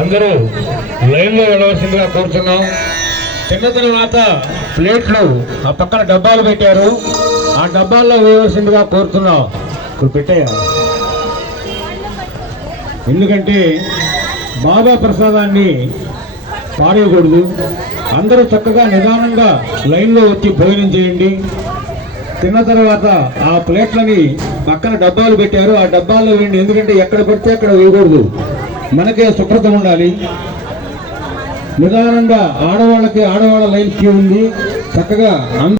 అందరూ లైన్లో వెళ్ళవలసిందిగా కోరుతున్నాం. తిన్న తర్వాత ప్లేట్లు ఆ పక్కన డబ్బాలు పెట్టారు, ఆ డబ్బాల్లో వేయవలసిందిగా కోరుతున్నాం. ఇప్పుడు పెట్టాయా? ఎందుకంటే బాబా ప్రసాదాన్ని పారేయకూడదు. అందరూ చక్కగా నిదానంగా లైన్లో వచ్చి భోజనం చేయండి. తిన్న తర్వాత ఆ ప్లేట్లని పక్కన డబ్బాలు పెట్టారు, ఆ డబ్బాల్లో వేయండి. ఎందుకంటే ఎక్కడ పడితే అక్కడ వేయకూడదు, మనకే శుభ్రత ఉండాలి. నిదానంగా ఆడవాళ్ళకి ఆడవాళ్ళ లైన్ క్యూ ఉంది, చక్కగా